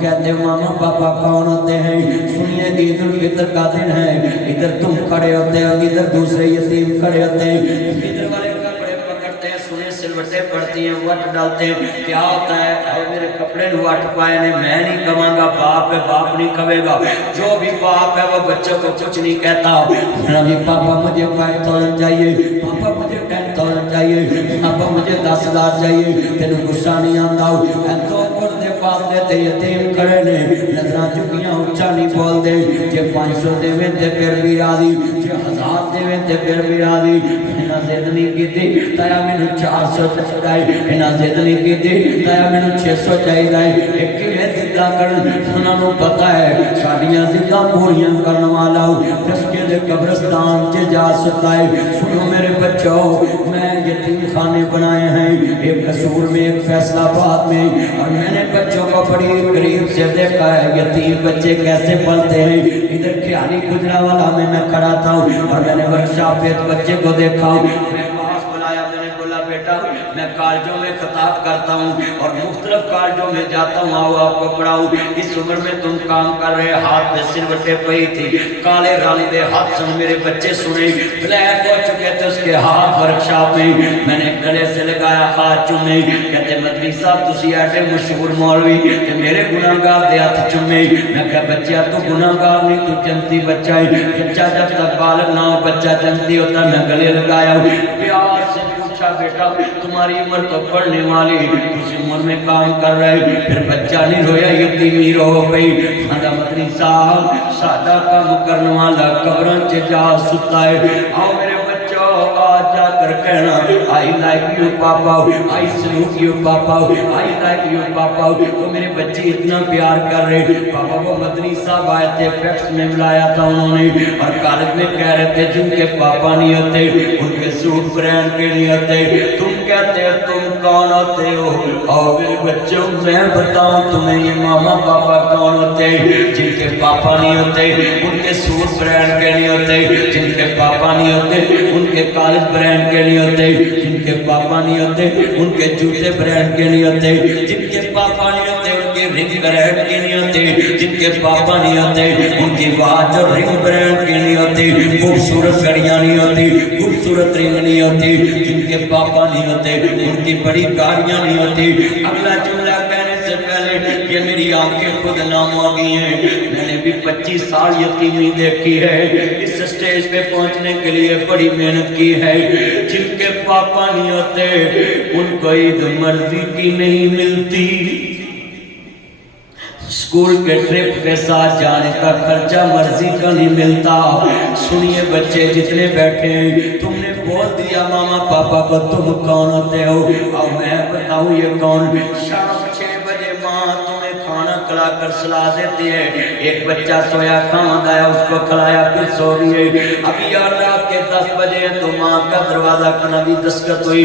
कहते हो मामा पापा कौन होते हैं? सुनिए ईद उल फितर का दिन है, इधर तुम खड़े होते हो, इधर दूसरे यतीम खड़े होते हैं, इधर वाले कपड़े पकड़ते हैं, सुने सिलवटें पड़ती हैं, वट डालते हैं। क्या होता है? और मेरे कपड़े नु वट पाए ने, मैं नहीं कमांगा, बाप है बाप नहीं कहेगा। जो भी बाप है वो बच्चों को कुछ नहीं कहता। मेरा पापा मुझे 5 तोलन चाहिए, पापा मुझे 10 तोलन चाहिए, पापा मुझे 10,000 चाहिए, तेन गुस्सा नहीं आता? तो दे पास देते यतीम खड़े ने, नजर झुकियां उच्चा नहीं बोलते। जे 500 देवे ते फिर भी राजी, जे 1000 देवे ते फिर भी राजी। इन्हां जिद नहीं कीती ताया मैनू 400 चाहिए, इन्हां जिद नहीं कीती ताया मैनू 600 चाहिए। एक किवें जिद्दां करन, उन्हां नूं पता है साडियां जिद्दां पूरियां करन वाला दसके दे कब्रिस्तान च जा सकता है। सुनो मेरे बच्चों, मैं यतीम खाने बनाए हैं, एक कसूर में एक फैसलाबाद में, और मैंने बच्चों को बड़ी करीब से देखा है यतीम बच्चे कैसे पलते हैं। इधर ख्याली गुजरावाला में मैं खड़ा था और मैंने वर्कशॉप पे बच्चे को देखा। मैं कॉलेजों में खिताब करता हूँ और मुख्तलिफ कॉलेजों में जाता हूँ, आओ आपको पढ़ाऊँ। इस उम्र में तुम काम कर रहे, हाथ में सिलवटें पई थी, काले रंग के हाथ सन। मेरे बच्चे सुने ब्लैक हो चुके थे उसके हाथ वर्कशॉप में। मैंने गले से लगाया, हाथ चूमे। कहते मदनी साहब तुसी ऐसे मशहूर मौलवी ते मेरे गुनाहगार दे हाथ चूमे। मैं कहा बच्चा तू गुनाहगार नहीं, तू जनती बच्चा है। बच्चा जब तक बालग ना हो बच्चा जनती होता। मैं गले लगाया, प्यार से पूछा बेटा तुम्हारी उम्र तो पढ़ने वाली, उस उम्र में काम कर रहे, फिर बच्चा नहीं रोया, यतीमी रो गई। आंदा मदनी साहब सादा काम करने वाला कब्रां च जा सुता है। आओ मेरे बच्चों आज जाकर कहना आई लाइक यू पापा, आई सलूट यू पापा, आई लाइक यू पापा। वो मेरे बच्चे इतना प्यार कर रहे। पापा वो मदनी साहब आए थे, फैक्स में बुलाया था उन्होंने, और कॉलेज में कह रहे थे जिनके पापा नहीं होते उनके सूट ब्रांड के नहीं होते। तुम कहते हो तुम कौन होते हो? और मेरे बच्चों मैं बताऊं तुम्हें ये मामा पापा कौन होते हैं? जिनके पापा नहीं होते उनके सूट ब्रांड के नहीं होते, जिनके पापा नहीं होते उनके कॉलेज ब्रांड के नहीं होते, जिनके पापा नहीं होते उनके जूते ब्रांड के नहीं होते, जिनके पापा नहीं होते उनके रिंग ब्रांड के नहीं होते, जिनके पापा नहीं होते उनकी वाच और रिंग ब्रांड के नहीं होती, खूबसूरत घड़ियां नहीं होती, खूबसूरत रिंग नहीं होती, जिनके पापा नहीं होते उनकी बड़ी गाड़ियां नहीं होती। अगला जुमला कहने से पहले ये मेरी आंखें खुद नाम आ गई हैं। मैंने भी 25 साल यतीमी देखी है, इस स्टेज पे पहुंचने के लिए बड़ी मेहनत की है। जिनके पापा नहीं होते उनको ईद मर्जी की नहीं मिलती, स्कूल के ट्रिप के साथ जाने का खर्चा मर्जी का नहीं मिलता। सुनिए बच्चे जितने बैठे हैं, तुमने बोल दिया मामा पापा को तुम कौन होते हो? और मैं बताऊं ये कौन? शाम 6 बजे माँ तुम्हें खाना खिलाकर सुला देती है। एक बच्चा सोया खाना खाया उसको खिलाया फिर सो रही है। अभी यार रात के 10 बजे तो माँ का दरवाजा कना भी दस्तक हुई,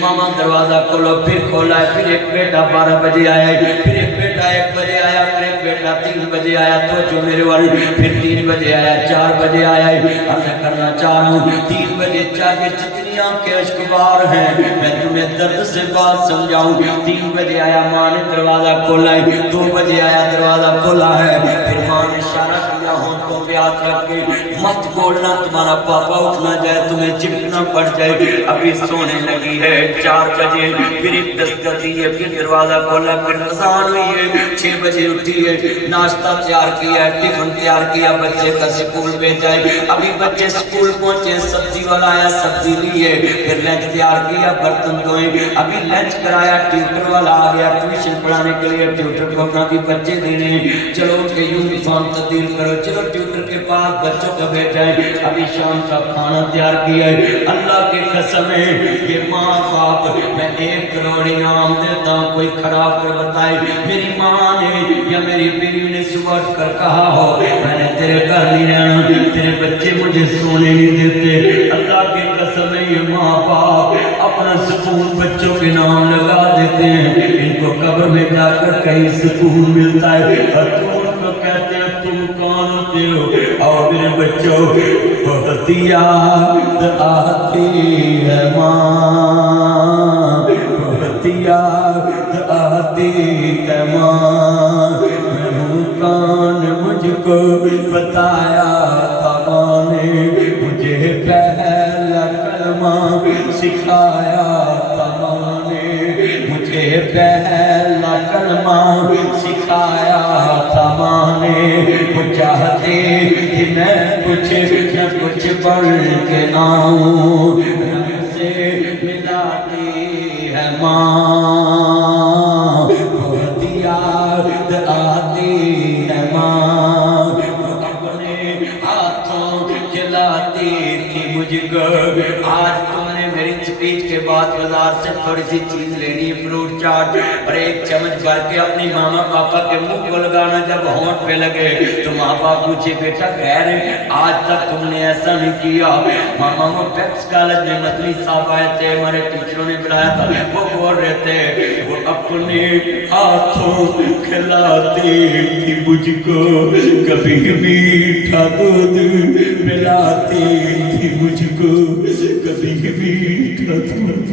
मामा दरवाजा खोलो, फिर खोला है। फिर एक बेटा 12 बजे आया, फिर एक बेटा 1 बजे आया, फिर एक बेटा 3 बजे आया, तो जो मेरे वाली फिर 3 बजे आया, 4 बजे आया। अर्ज करना चाह रहा हूँ 3 बजे चाहे जितनी आंखें अश्कबार हैं मैं तुम्हें दर्द से बात समझाऊं। 3 बजे आया, माँ ने दरवाजा खोला है, 2 बजे आया दरवाजा खोला है, फिर माँ ने इशारा किया होंठों पे हाथ रख के मत बोलना तुम्हारा पापा उठना जाए तुम्हें चिपकना पड़ जाए। अभी सोने लगी है। 4 बजे फिर एक दस्तक दी है, फिर दरवाजा खोला, फिर अज़ान हुई है। 6 बजे उठी है, नाश्ता तैयार किया, टिफिन तैयार किया, बच्चे का स्कूल भेजा है। अभी बच्चे स्कूल पहुंचे, सब्जी वाला आया, सब्जी ली है, फिर लंच तैयार किया, बर्तन धोए, अभी लंच कराया, ट्यूटर वाला आ गया ट्यूशन पढ़ाने के लिए, ट्यूटर को अपना भी बच्चे देने, चलो उनके यूनिफॉर्म तब्दील करो, चलो ट्यूटर के पास बच्चों को भेजा है। अभी शाम का खाना तैयार किया है। अल्लाह की कसम है ये माँ बाप मैं 1 करोड़ इनाम देता हूँ, कोई खड़ा कर बताए मेरी माँ ने या मेरी बीवी ने सुबह उठ कर कहा हो मैंने तेरे घर नहीं रहना, तेरे बच्चे मुझे सोने नहीं देते। अल्लाह की कसम है ये माँ बाप अपना सुकून बच्चों के नाम लगा देते हैं, इनको कब्र में जाकर कहीं सुकून मिलता है। और तुम उनको कहते हो तुम कौन होते हो? और मेरे बच्चों बहुत याद आती है माँ, बहुत याद आती है माँ, सिखाया था माँ ने, वो चाहती कि मैं कुछ न कुछ पढ़ के आऊं, से मिलाती है माँ, बहुत याद आती है माँ, अपने हाथों खिलाती थी मुझको। आज तुमने मेरी स्पीच के बाद बाजार से थोड़ी सी चीज लेनी है, फ्रूट चाट, और एक चम्मच भर के अपनी मामा पापा के मुंह को लगाना। जब होंठ पे लगे तो माँ बाप पूछे बेटा खैर है, आज तक तुमने ऐसा नहीं किया। मामा वो पेप्स कॉलेज में मतली साहब आए थे, हमारे टीचरों ने बुलाया था, वो बोल रहे थे वो अपने हाथों खिलाती थी मुझको, कभी मीठा दूध पिलाती थी मुझको, कभी मीठा दूध,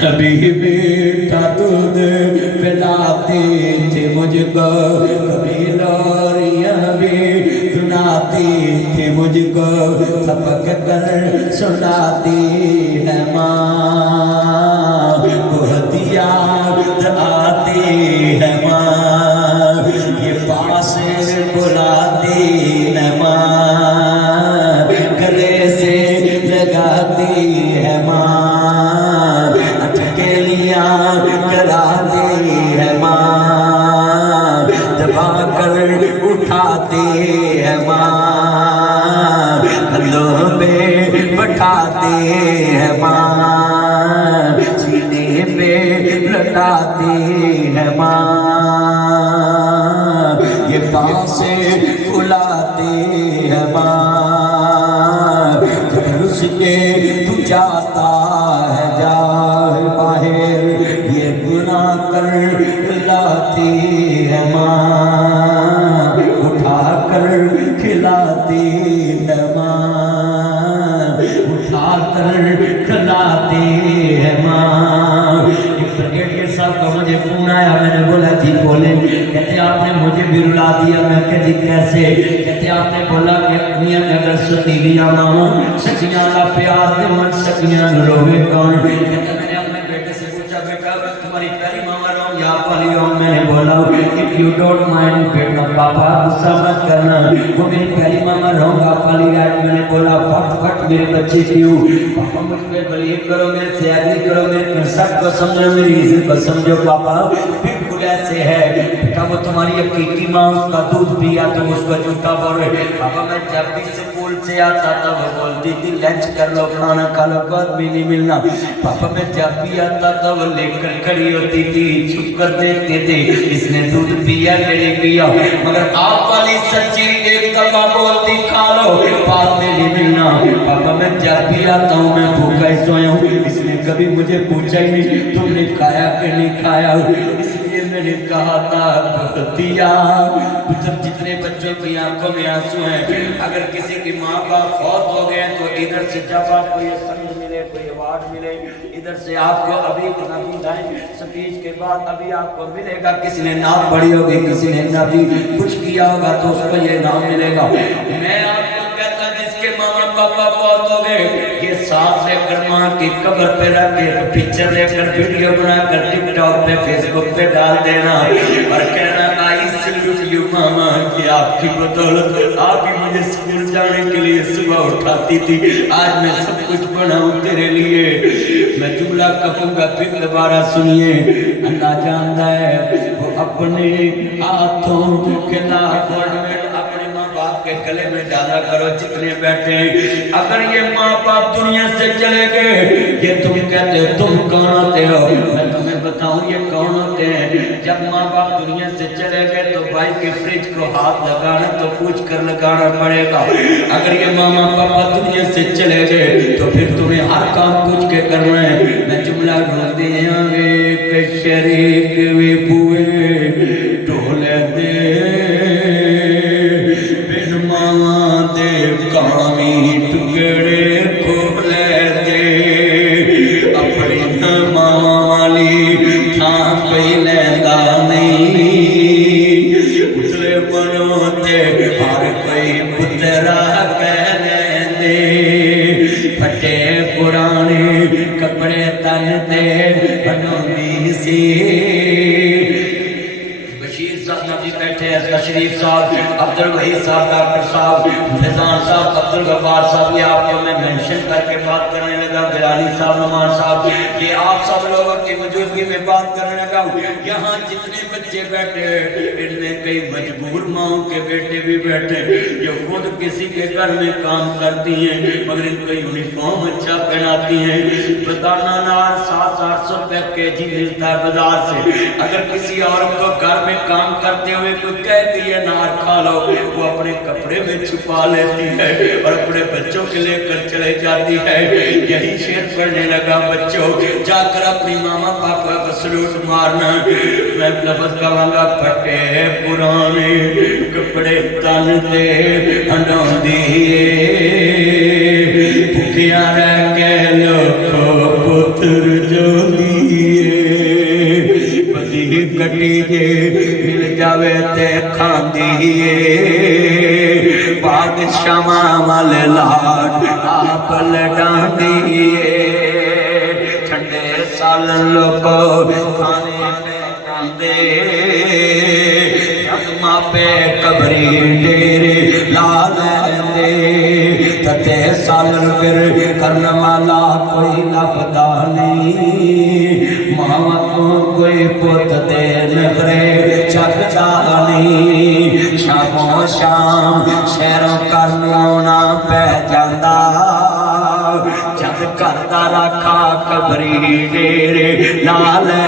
कभी मीठा दूध पिलाती थी मुझको, कभी लोरियां भी सुनाती थी मुझको, थपक कर सुनाती है माँ, बहुत याद आती है माँ, ये पास बुलाती है माँ, गले से लगाती है माँ, कराती है माँ, दबा कर उठाती है माँ, कंधों पे बैठाती है माँ, सीने पे लटाती है माँ, ये पाँव से बुलाती है माँ, घर उसके तू जाता है जा बाहर, ये गुनाह कर लाती है माँ, उठा कर खिलाती है माँ, उठा कर खिलाती है माँ। एक ब्रिगेडियर साहब का मुझे फोन आया, मैंने बोला जी बोले, कहते आपने मुझे भी रुला दिया। मैं कह जी कैसे? कहते आपने बोला कि दुनिया में अगर सतीलियां माओ सचियां का प्यार दे मन सचियां रोवे कौन। कहते मैंने अपने बेटे से पूछा बेटा तुम्हारी पहली मामा रहो या पहली रहो? मैंने बोला इफ यू डोंट माइंड बेटा पापा गुस्सा मत करना, वो मेरी पहली मामा रहूंगा पहली रात। मैंने बोला फट फट मेरे बच्चे क्यों? पापा मुझ पे बिलीव करो, मेरे से एग्री करो, मेरे कंसेप्ट को समझो, मेरी इज्जत को समझो पापा। बिल्कुल ऐसे है बेटा, वो तुम्हारी हकीकी माँ उसका दूध पिया तुम उसको झूठा बोल रहे। पापा मैं जब भी स्कूल से आता था वो बोलती थी लंच कर लो खाना खा लो बाद में नहीं मिलना। पापा मैं जब भी आता था वो लेकर खड़ी होती थी, छुप कर देखते थे इसने दूध पिया या नहीं पिया। मगर आप वाली सच्ची एक दफा बोलती खा लो बाद में नहीं मिलना। पापा मैं जब भी आता हूँ मैं भूखा ही सोया हूँ, इसने कभी मुझे पूछा ही नहीं तुमने खाया कि नहीं खाया। इसलिए मैंने कहा था दिया जब जितने बच्चों की आंखों में आंसू हैं, अगर किसी की माँ बाप फौत हो गए तो इधर से जब आपको ये समझ मिले कोई अवार्ड मिले, इधर से आपको अभी स्पीच के बाद अभी आपको मिलेगा। किसी ने नाम पढ़ी होगी, किसी ने नबी कुछ किया होगा तो उसको ये नाम मिलेगा। मैं आपको कहता जिसके मामा पापा फौत हो गए ये साथ लेकर माँ की कब्र पे रख के पिक्चर लेकर वीडियो बनाकर टिकटॉक पे फेसबुक पे डाल देना और कहना आई सैल्यूट यू मामा कि आपकी बदौलत आप ही मुझे स्कूल जाने के लिए सुबह उठाती थी, आज मैं सब कुछ बनाऊं तेरे लिए। मैं जुमला कहूँगा फिर दोबारा सुनिए। अल्लाह जानता है वो अपने हाथों के नाखून अपने माँ बाप के गले में डाला करो जितने बैठे हैं। अगर ये माँ बाप दुनिया से चले गए ये तुम कहते तुम कौन होते हो, मैं तुम्हें बताऊं ये कौन होते हैं। जब माँ बाप दुनिया से चले गए तो भाई के फ्रिज को हाथ लगाना तो पूछ कर लगाना पड़ेगा। अगर ये मामा पापा दुनिया से चले गए तो फिर तुम्हें हर काम पूछ के करना है। मैं जुमला ढूंढ दिया वे शरीक वे बुए ढोले दे बिन मामा दे कामी टुकड़े खोले दे अपनी माली थां पे लैंदा नहीं उतले बनोते हर कोई पुतरा कहने दे फटे पुराने कपड़े तन दे बनोनी सी بشیر صاحب نبی بیٹھے ہیں، تشریف صاحب، عبدالوحید صاحب، ڈاکٹر صاحب، فیضان صاحب، عبدالغفار صاحب، یہ آپ کو میں منشن کر کے بات کرنے لگا، گرانی صاحب، نمان صاحب، یہ آپ سب لوگوں کی موجودگی میں بات کرنے لگا۔ یہاں جتنے بچے بیٹھے ان میں کئی مجبور ماؤں کے بیٹے بھی بیٹھے جو خود کسی کے گھر میں کام کرتی ہیں مگر ان کو یونیفارم اچھا پہناتی ہیں، بتانا نار 700-800 روپے کے جی ملتا ہے بازار سے، اگر کسی عورت کو گھر میں کام کرتے ہوئے کوئی کہتی ہے نار کھا لو، وہ اپنے کپڑے میں چھپا لیتی ہے اور اپنے بچوں کے لے کر چلے جاتی ہے۔ یہی شعر پڑھنے لگا، بچوں جا کر اپنی ماما پاپا کو سلوٹ مارنا۔ میں لفظ کہوں گا، پھٹے پرانے کپڑے تن دے ہنڈوں دیئے، بھکیا رہ کے لوکھو پتر جو دیئے، بدی کٹی جے مل جاوے تے کھان دیئے، بادشاہ مال لاڈ آپ لڈان دیئے، ٹھنڈے سالن لوگو کھانے میں کاندے، ماں پہ قبری ڈیرے لالے، تتے سالن گر کرنے والا کوئی لبدا نہیں، ماں کو کوئی پت دے نگرے چکتا نہیں، شام و شام شہروں کرنا پہ جاندہ، جد کرتا رکھا قبری ڈیرے لالے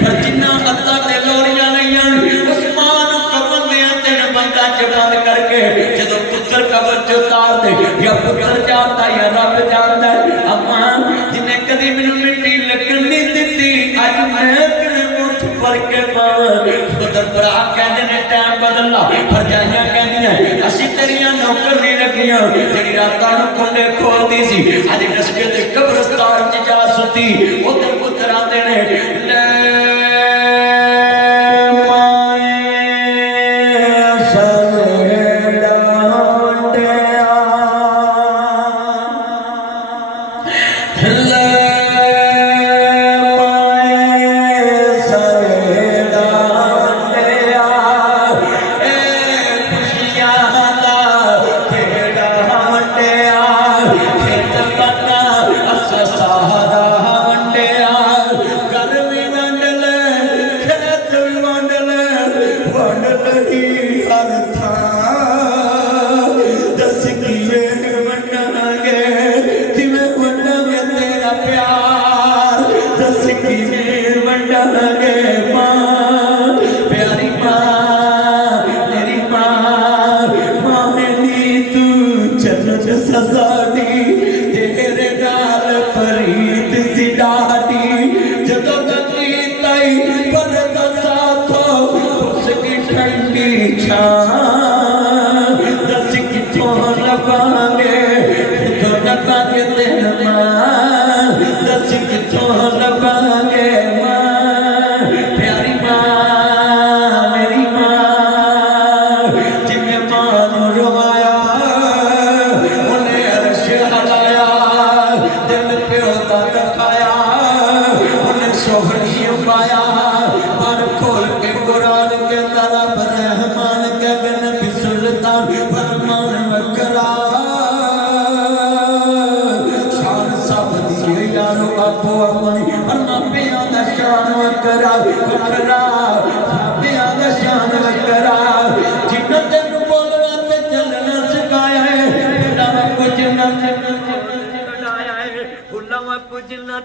پر جنہ حدہ تے لوڑیاں نہیں عثمان قبر دیا تین بندہ جبان کر کے جدو پتر قبر چتار دے یا پتر جاتا یا رب جاتا ہے، اما جنہیں کدی میں مٹی لگن نہیں دیتی آج میں تیرے اٹھ پر کے پتر برا کہنے نے ٹائم بدلنا پر جائیاں کہنی ہیں اسی تیریاں نوکر نہیں لگیاں تیری راتاں کنڈے کھول دی سی آج نسکے دے قبرستان جا ستی ادھر پتر آتے نے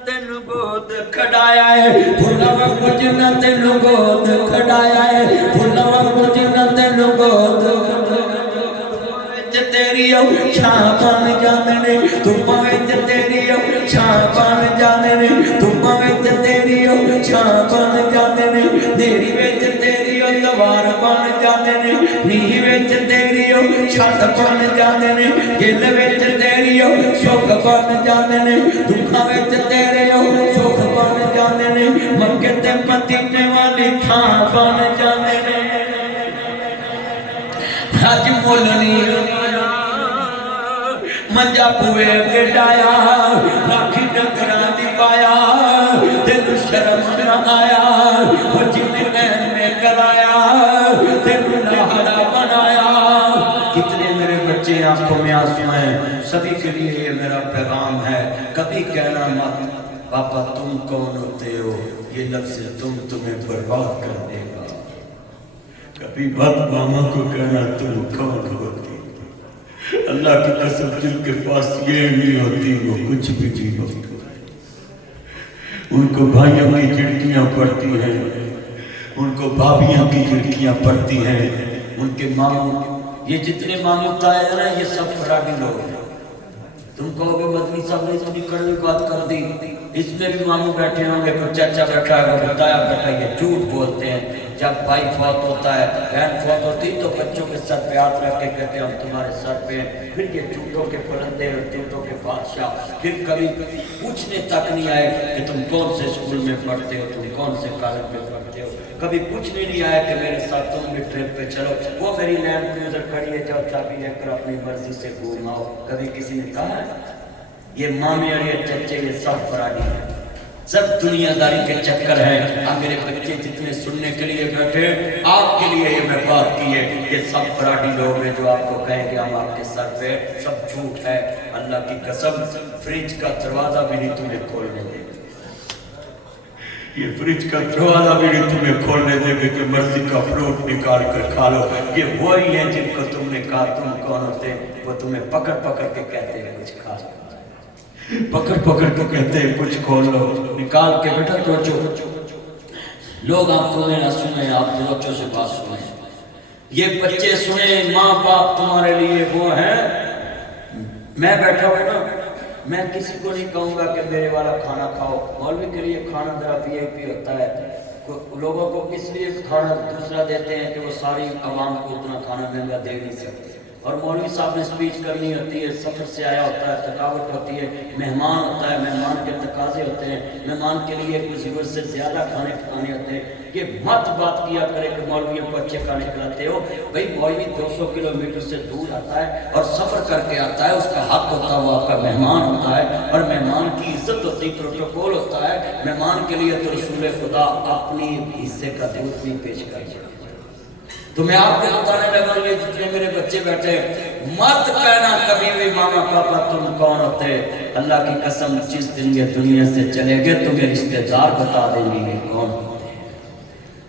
तेन गोद खड़ाया है, भुलावा कुछ न तेन गोद खड़ाया है, भुलावा कुछ न तेन गोद तेरी छापन जाने तुम तेरी छापन जाने तुम तेरी छापन जाने तेरी बिच तेरी दवार बन जाने नीह बिच तेरी छत बन जाने दिल बिच तेरी सुख बन जाने दुखा बिच तेरे सुख बन जाने मक्के ते मदीने वाली थां बन जाने अज मुल नहीं मंजा पुए गिटाया लाखी डंगरा दी पाया तेन शर्म न आया वो जिन्हें नैन में कराया तेन नहारा बनाया। कितने मेरे बच्चे आंखों में आंसू हैं, सभी के लिए ये मेरा पैगाम है। कभी कहना मत पापा तुम कौन होते हो, ये लफ्ज तुम तुम्हें बर्बाद कर देगा। कभी मत मामा को कहना तुम कौन होती, अल्लाह की कसम जिनके पास ये नहीं होती वो कुछ भी नहीं होती। उनको भाइयों की झिड़कियां पड़ती हैं, उनको भाभियों की झिड़कियां पड़ती हैं, उनके मामू, ये जितने मामू ताए हैं ना ये सब फराडी लोग हैं। तुम कहोगे मदनी साहब ने इतनी कड़वी बात कर दी, इसमें भी मामू बैठे होंगे, कुछ चाचा बैठा है बताया बेटा ये झूठ बोलते हैं। जब भाई फौत होता है, बहन फौत होती तो बच्चों के सर पे हाथ रख के कहते हैं हम तुम्हारे सर पे, फिर ये झूठों के परिंदे और झूठों के बादशाह, फिर कभी पूछने तक नहीं आए कि तुम कौन से स्कूल में पढ़ते हो, तुम कौन से कॉलेज में पढ़ते हो, कभी पूछने नहीं आया कि मेरे साथ तुम भी ट्रिप पे चलो, वो मेरी लैंड क्रूजर खड़ी है जाओ चाबी लेकर अपनी मर्जी से घूम आओ। कभी किसी ने कहा है? ये मामी और ये चच्चे ये सब फराडी है, सब दुनियादारी के चक्कर है। अब मेरे बच्चे जितने सुनने के लिए बैठे, आपके लिए ये मैं बात की है, ये सब फराडी लोग हैं जो आपको कहेंगे हम आपके सर पे, सब झूठ है। अल्लाह की कसम फ्रिज का दरवाजा भी नहीं तुम्हें खोलने देंगे, ये फ्रिज का दरवाजा भी नहीं तुम्हें खोलने देंगे कि मर्जी का फ्रूट निकाल कर खा लो। ये वही है जिनको तुमने कहा तुम कौन होते, वो तुम्हें पकड़ पकड़ के कहते हैं कुछ खा, पकड़ पकड़ के कहते हैं कुछ खोल लो, निकाल के बेटा सोचो। लोग आपको ना सुने, आप बच्चों से बात सुने, ये बच्चे सुने, माँ बाप तुम्हारे लिए वो हैं। मैं बैठा हुआ ना, मैं किसी को नहीं कहूँगा कि मेरे वाला खाना खाओ, मौलवी के लिए खाना जरा VIP होता है। लोगों को इसलिए खाना दूसरा देते हैं कि वो सारी आवाम को उतना खाना महंगा दे नहीं सकते, और मौलवी साहब ने स्पीच करनी होती है, सफर से आया होता है, थकावट होती है, मेहमान होता है, मेहमान के तकाजे होते हैं, मेहमान के लिए कुछ ज़रूरत से ज़्यादा खाने खिलाने होते हैं। ये मत बात किया करे कि मौलवियों को अच्छे खाने खिलाते हो। भाई मौलवी 200 किलोमीटर से दूर आता है और सफ़र करके आता है, उसका हक होता है, वो आपका मेहमान होता है, और मेहमान की इज्जत होती, प्रोटोकॉल होता है। मेहमान के लिए तो रसूल खुदा अपनी हिस्से का दूध भी पेश कर। तो मैं आपको बताने लगा, ये जितने मेरे बच्चे बैठे, मत कहना कभी भी मामा पापा तुम कौन होते। अल्लाह की कसम जिस दिन ये दुनिया से चले गए तुम्हें रिश्तेदार बता देंगे ये कौन होते हैं,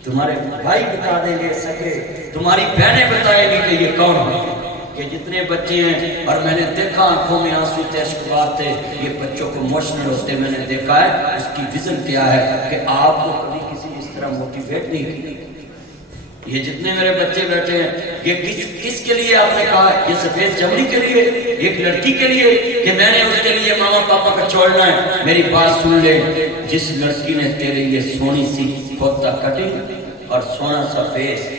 तुम्हारे भाई बता देंगे सके, तुम्हारी बहनें बताएंगी कि ये कौन होते हैं। ये जितने बच्चे हैं, और मैंने देखा आंखों में आंसू थे, अश्कवार थे, ये बच्चों को इमोशनल होते मैंने देखा है। उसकी विजन क्या है कि आपको कभी किसी इस तरह मोटिवेट नहीं की। ये जितने मेरे बच्चे बैठे हैं, ये किसके लिए आपने कहा? ये सफेद चमड़ी के लिए, एक लड़की के लिए कि मैंने उसके लिए मामा पापा का छोड़ना है। मेरी बात सुन ले, जिस लड़की ने तेरे ये सोनी सी खोता कटिंग और सोना सा फेस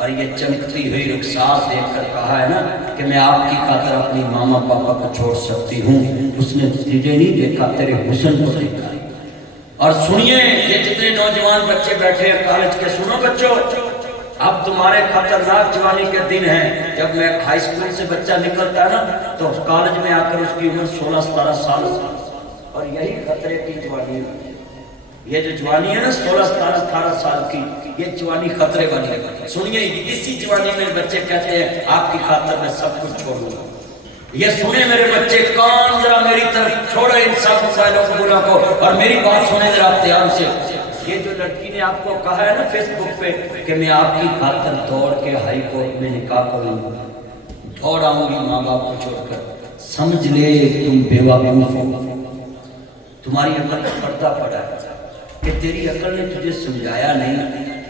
और ये चमकती हुई रुखसार देखकर कहा है ना कि मैं आपकी खातिर अपनी मामा पापा को छोड़ सकती हूँ, उसने तुझे नहीं देखा, तेरे हुस्न को देखा। और सुनिए, ये जितने नौजवान बच्चे बैठे हैं कॉलेज के, सुनो बच्चों, अब तुम्हारे खतरनाक जवानी के दिन हैं। जब मैं हाई स्कूल से बच्चा निकलता है ना, तो कॉलेज में आकर उसकी उम्र 16-17 साल, और यही खतरे की जवानी है। ये जो जवानी है ना 16-17-18 साल की, ये जवानी खतरे वाली है। सुनिए, इसी जवानी में बच्चे कहते हैं आपकी खातिर मैं सब कुछ छोड़ दूंगा। ये सुने मेरे बच्चे, कान जरा मेरी तरफ छोड़ो इन सब मसाइलों को, और मेरी बात सुने जरा ध्यान से। ये जो लड़की ने आपको कहा है ना फेसबुक पे कि मैं आपकी खातिर दौड़ के हाई कोर्ट में निकाह करूंगा, दौड़ आऊंगी माँ बाप को छोड़कर, समझ ले तुम बेवकूफ हो, तुम्हारी अकल का पर्दा पड़ा है कि तेरी अकल ने तुझे समझाया नहीं।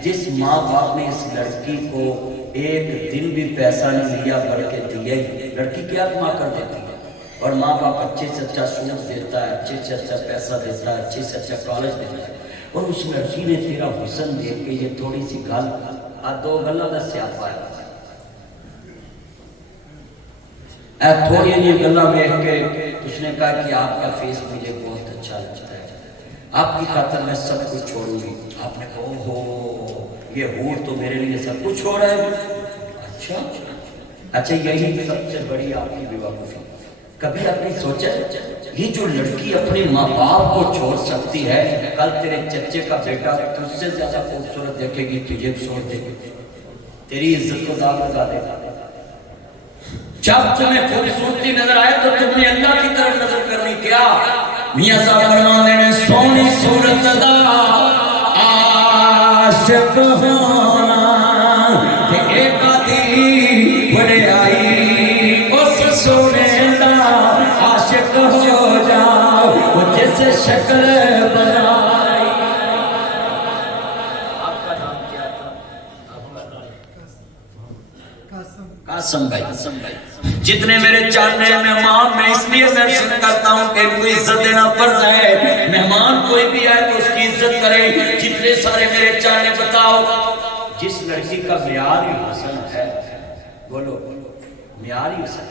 जिस माँ बाप ने इस लड़की को एक दिन भी पैसा नहीं लिया बल्कि दिया ही, लड़की क्या कमा कर देती है, और माँ बाप अच्छे से अच्छा सूट देता है, अच्छे से अच्छा पैसा देता है, अच्छे से अच्छा कॉलेज देता है, और उस लड़की ने तेरा हुस्न देख के ये थोड़ी सी गल आ दो गलों का स्यापा है, थोड़ी जी गल्ला देख के उसने कहा कि आपका फेस मुझे बहुत अच्छा लगता है, आपकी खातर मैं सब कुछ छोड़ूंगी। आपने कहा हो ये हूर तो मेरे लिए सब कुछ छोड़ है। अच्छा यही सबसे बड़ी आपकी बेवकूफी। कभी आपने सोचा ये जो लड़की अपने माँ बाप को छोड़ सकती है, कल तेरे चच्चे का बेटा तुझसे ज्यादा खूबसूरत देखेगी, तुझे छोड़ देगी, तेरी इज्जत को दाग लगा देगा। जब तुम्हें खूबसूरती नजर आए तो तुमने अल्लाह की तरफ नजर करनी। क्या मियां साहब फरमाते हैं, सोनी सूरत दा आशिक होना ते एक आदि बड़े आई उस सोने दा आशिक हो जाओ, वो जैसे शक्ल बनाई। आपका नाम क्या था? कासम भाई। जितने मेरे चाहने मेहमान, मैं इसलिए महसूस करता हूँ कि इनको इज्जत देना फर्ज है। मेहमान कोई भी आए तो उसकी इज्जत करे। जितने सारे मेरे चाहने, बताओ जिस लड़की का म्यार ही हुस्न है, बोलो म्यार ही हुस्न,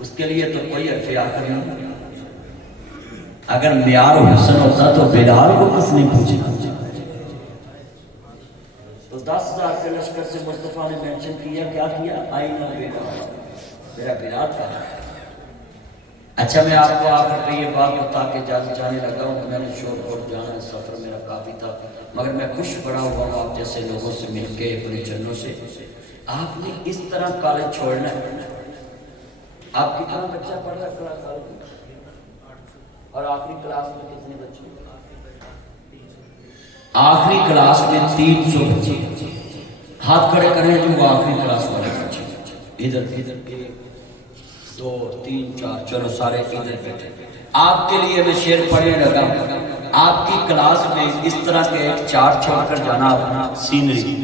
उसके लिए तो कोई हरफ आखिर नहीं। अगर म्यार हुस्न होता तो बिलाल को किसने पूछा? तो 10,000 के लश्कर से मुस्तफा ने मेंशन किया, क्या किया? आई ना बिलाल, मेरा बिलाल का है। अच्छा मैं आपको आकर पे ये बात बता के जाने लगा हूँ, मैंने शोरकोट जाना, सफर मेरा काफी था, मगर मैं खुश बड़ा हुआ हूँ आप जैसे लोगों से मिलके, अपने जन्नों से। आपने इस तरह कॉलेज छोड़ना है। आप कितना बच्चा पढ़ रहा है कॉलेज, और आखिरी क्लास में कितने बच्चे? आखिरी क्लास में 300 बच्चे। हाथ खड़े करें जो आखिरी क्लास वाले बच्चे। इधर 2 3 4, चलो सारे इधर बैठे। आपके लिए मैं शेर पढ़ने लगा। आपकी क्लास में इस तरह के एक चार्ट छोड़कर जाना, अपना सीनरी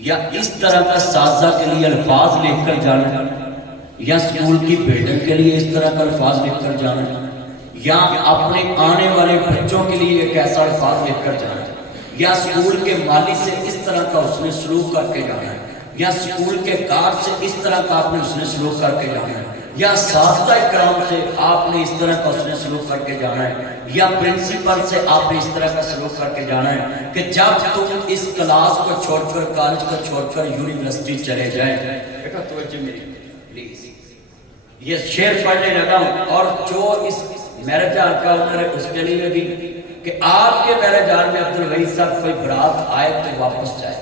या इस तरह का साजा के लिए अल्फाज लिखकर जाना, या स्कूल की बिल्डिंग के लिए इस तरह का अल्फाज लिखकर जाना, या अपने आने वाले बच्चों के लिए एक ऐसा अल्फाज लिखकर जाना, या स्कूल के माली से इस तरह का उसने सलूक करके जाना है, या स्कूल के गार्ड से इस तरह का आपने उसने सलूक करके जाना है, या साथी इकराम से आपने इस तरह का उसने सलूक करके जाना है, या प्रिंसिपल से आपने इस तरह का सलूक करके जाना है कि जब तुम इस क्लास को छोड़कर, कॉलेज को छोड़कर यूनिवर्सिटी चले जाए। बेटा तवज्जो मेरी प्लीज, ये शेर पढ़ने लगा हूँ। और जो इस मैरिज हाल का उधर है उसके लिए भी कि आपके मैरिज हाल में अब्दुल वहीद साहब कोई बरात आए तो वापस जाए,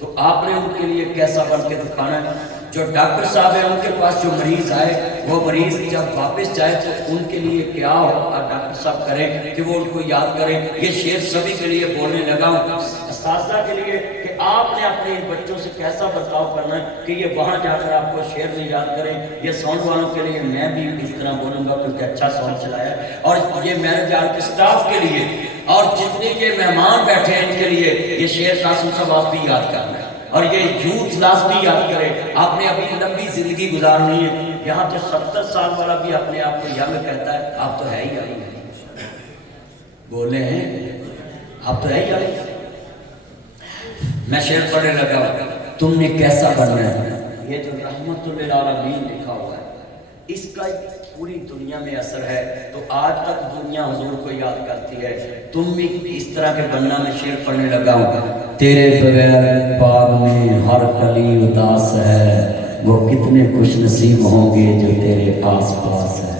तो आपने उनके लिए कैसा बन के दिखाना है। जो डॉक्टर साहब है उनके पास जो मरीज आए, वो मरीज जब वापस जाए तो उनके लिए क्या हो डॉक्टर साहब करें कि वो उनको याद करें। ये शेर सभी के लिए बोलने लगा हूँ, साजा के लिए कि आपने अपने बच्चों से कैसा बर्ताव करना है कि ये वहाँ जाकर आपको शेर नहीं याद करें। ये साउंड वालों के लिए मैं भी इस तरह बोलूँगा क्योंकि अच्छा साउंड चलाया, और ये मैरिज हाल के स्टाफ के लिए और जितने ये मेहमान बैठे हैं इनके लिए ये शेर कासिम साहब आप भी याद करना है, और ये यूथ लाजमी याद करें। आपने अभी लंबी जिंदगी गुजारनी है। यहाँ तो 70 साल वाला भी अपने आप को यंग कहता है, आप तो है ही यंग, बोले हैं आप तो है ही यंग। मैं शेर पढ़ने लगा, तुमने कैसा बनना है। ये जो रहमतुल्लिल आलमीन लिखा हुआ है इसका पूरी दुनिया में असर है, तो आज तक दुनिया हुजूर को याद करती है। तुम भी इस तरह के बनना। में शेर पढ़ने लगा हूँ, तेरे बगैर बाग में हर कली उदास है, वो कितने खुश नसीब होंगे जो तेरे आस पास है।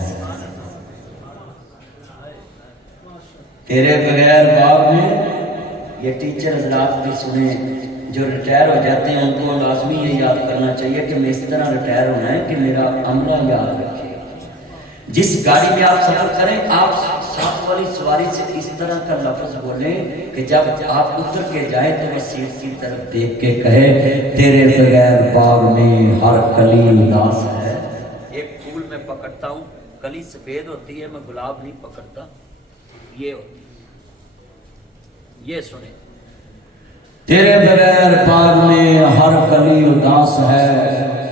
तेरे बगैर बाग में, ये टीचर हजरात भी सुने जो रिटायर हो जाते हैं उनको लाजमी ये याद करना चाहिए कि मैं इस तरह रिटायर होना है कि मेरा अमला याद रखे। जिस गाड़ी में आप सफर करें आप साथ वाली सवारी से इस तरह का लफ्ज बोलें कि जब आप उतर के जाए तो वह सीट की तरफ देख के कहे, तेरे बगैर बाग में हर कली उदास है। एक फूल मैं पकड़ता हूँ, कली सफेद होती है, मैं गुलाब नहीं पकड़ता। ये सुने, तेरे बगैर बाग में हर कली उदास है,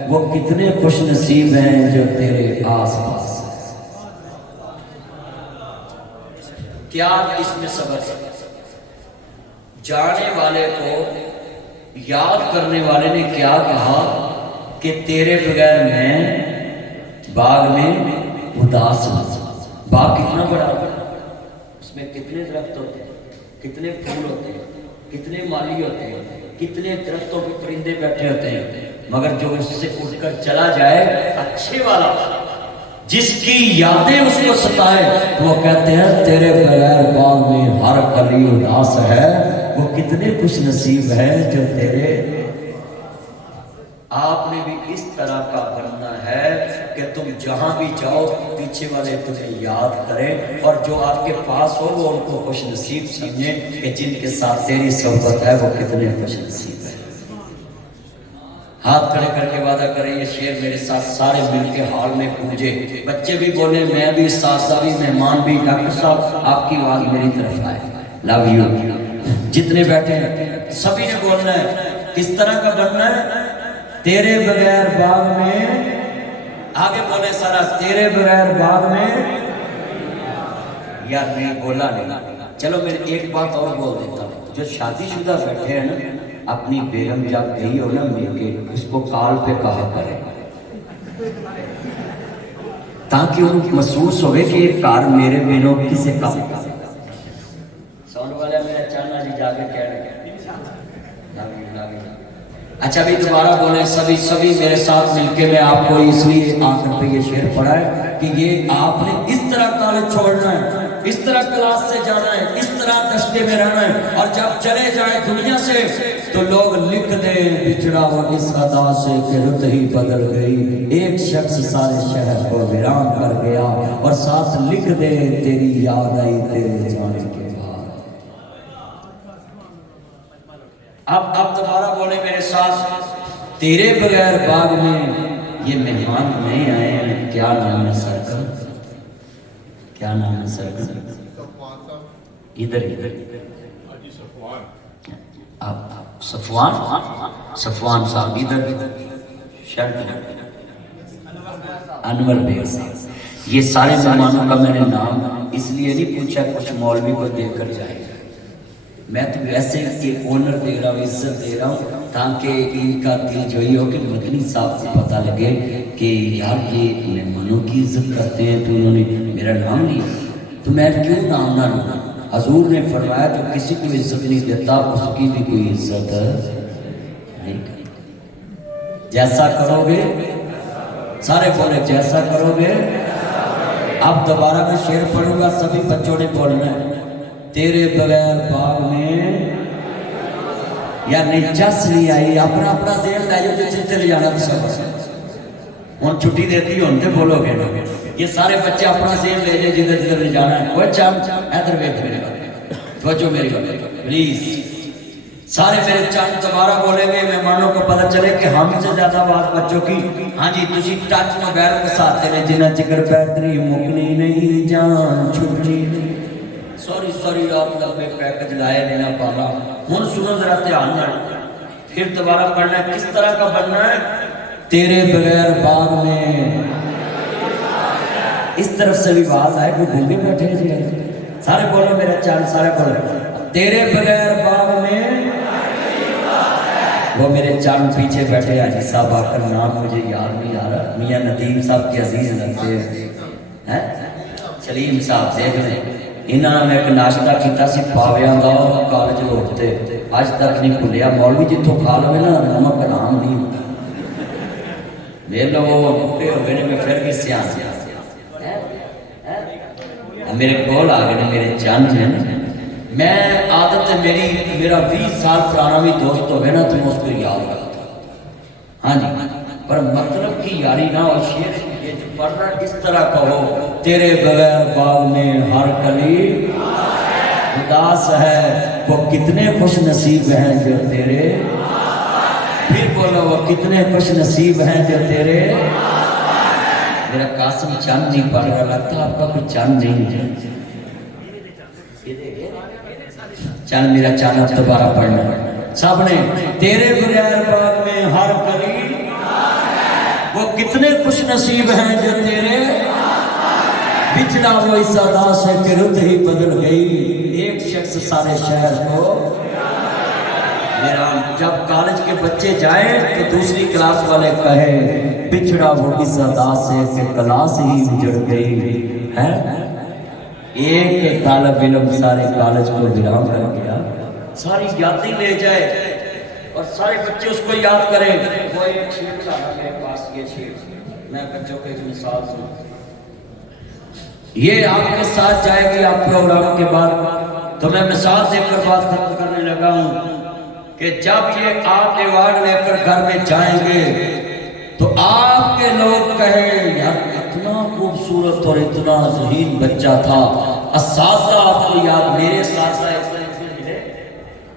वो कितने खुश नसीब हैं जो तेरे आस पास है। क्या इसमें सबक है? जाने वाले को याद करने वाले ने क्या कहा कि तेरे बगैर मैं बाग में उदास हूं। बाग कितना बड़ा है, उसमें कितने दरख्त होते हैं, कितने फूल होते हैं, कितने माली होते हैं, कितने दरख्तों पे परिंदे बैठे होते हैं, मगर जो उससे उठकर चला जाए अच्छे वाला, जिसकी यादें उसको सताए, वो कहते हैं तेरे बगैर बाग में हर कली उदास है, वो कितने खुश नसीब है जो तेरे। आपने भी इस तरह का बनना है कि तुम जहां भी जाओ पीछे वाले तुम्हें याद करें, और जो आपके पास हो वो उनको खुश नसीब समझे कि जिनके साथ तेरी सोहबत है वो कितने खुश नसीब है। हाथ खड़े करके वादा करें, ये शेर मेरे साथ सारे मिलके हाल में गूंजे, बच्चे भी बोले, मैं भी, सासा भी, मेहमान भी, डॉक्टर साहब आपकी आवाज मेरी तरफ आए, लव यू। जितने बैठे हैं सभी ने बोलना है, किस तरह का बनना है? तेरे बगैर बाग में, आगे बोले सारा, तेरे बगैर बाग में। यार मैं बोला नहीं, चलो मैं एक बात और बोल देता हूँ, जो शादीशुदा बैठे हैं ना, अपनी बेगम जब गई हो ना मिलके, उसको काल पे कहा करें, ताकि उनको महसूस हो कि ये कार मेरे बिनो किसे कम। सोन वाला मेरा चाना जी जाके कह रहे, अच्छा भी दोबारा बोले सभी मेरे साथ मिलके, मैं आपको इसलिए आखिर पे ये शेर पढ़ा है कि ये आपने इस तरह कॉलेज छोड़ना है, इस तरह क्लास से जाना है, इस तरह दस्ते में रहना है, और जब चले जाए दुनिया से तो लोग लिख दे बिछड़ा वो इस अदा से कि रुत ही बदल गई, एक शख्स सारे शहर को वीरान कर गया, और साथ लिख दे तेरी याद आई तेरे जाने के। अब दोबारा बोले मेरे साथ, तेरे बगैर बाग में ये मेहमान नहीं आए हैं, क्या नाम है सर का, क्या नाम है सर का? इधर आप सफवान साहब, इधर अनवर बेग साहब। ये सारे मेहमानों का मैंने नाम इसलिए नहीं पूछा कुछ मौलवी को देकर जाएगा, मैं तो वैसे एक ऑनर दे रहा हूँ, इज्जत दे रहा हूँ, ताकि इनका दिल जो ही हो कि मदनी साहब से पता लगे कि यार ये मेहमानों की इज्जत करते हैं, तो उन्होंने मेरा नाम लिया, तो मैं क्यों नाम ना लूँ। हजूर ने फरमाया जो किसी को इज्जत नहीं देता उसकी भी कोई इज्जत नहीं करता। जैसा करोगे, सारे बोले जैसा करोगे। अब दोबारा मैं शेर पढ़ूंगा, सभी बच्चों ने बोलना है, तेरे बगैर बाग में, या नहीं जस नहीं आई, अपना अपना जेल लै जाओ जिसे चले जाना, तो सब हूँ छुट्टी देती हो तो बोलोगे ना, ये सारे बच्चे अपना जेल ले जाए जिधर जिधर ले जाना है। वो चाम इधर वेख मेरे बच्चों, मेरी प्लीज सारे मेरे चांद दोबारा बोलेंगे, मेहमानों को पता चले कि हमसे ज्यादा बात बच्चों की। हाँ जी, तुझी टच मोबाइल के साथ ने जिन्हें जिक्र बैटरी मुकनी नहीं, जान छुट्टी नहीं। सॉरी आप लंबे पैकेज लाए लेना पाला। हूँ सुनो जरा ध्यान नाल, फिर दोबारा पढ़ना किस तरह का बनना है। तेरे बगैर बाग में, इस तरफ से भी आवाज आए, कोई गूंगे बैठे जी, सारे बोलो मेरा चांद, सारे बोलो तेरे बगैर बाग में। वो मेरे चांद पीछे बैठे हाजी साहब, आकर नाम मुझे याद नहीं आ रहा, मियाँ नदीम साहब के अजीज लगते हैं, सलीम साहब देख लें। इन्होंने मैं एक नाश्ता किया सी पाविया का कॉलेज रोड से, अज तक नहीं भुलिया। मौलवी जितों खा लवे ना नमक आराम नहीं होता, मेरे लो बूढ़े हो गए, मैं फिर भी सियान मेरे कोल आ गए मेरे चंद हैं। मैं आदत है मेरी, मेरा 20 साल पुराना भी दोस्त हो गया ना तो मैं उसको याद करता। हाँ जी, पर मतलब की यारी ना, और शेर पढ़ना इस तरह कहो, तेरे बगैर बाग में हर कली उदास है, वो कितने खुश नसीब हैं जो तेरे। फिर बोलो वो कितने खुश नसीब हैं जो तेरे। मेरा कासिम चंद नहीं पढ़ रहा, लगता आपका कोई चंद नहीं है। چل میرا چانا دوبارہ پڑھنا سب نے تیرے بغیر باغ میں ہر کلی وہ کتنے خوش نصیب ہیں جو تیرے بچڑا وہ اس ادا سے کہ رت ہی بدل گئی ایک شخص سارے شہر کو میرا جب کالج کے بچے جائیں تو دوسری کلاس والے کہے بچڑا وہ اس ادا سے کہ کلاس ہی بجڑ گئی ہے ایک طالب علم سارے کالج کو ویران کر گیا ساری یادیں لے جائے اور سارے بچے اس کو یاد کریں وہ ایک شیر چاہا میرے پاس یہ شیر میں بچوں کو ایک مثال سنوں یہ آپ کے ساتھ جائے گی آپ پروگرام کے بعد تو میں مثال دے کر بات ختم کرنے لگا ہوں کہ جب یہ آپ ایوارڈ لے کر گھر میں جائیں گے تو آپ کے لوگ کہیں یار اتنا خوبصورت اور اتنا ذہین بچہ تھا اساتذہ آپ کو یاد میرے اساتذہ ملے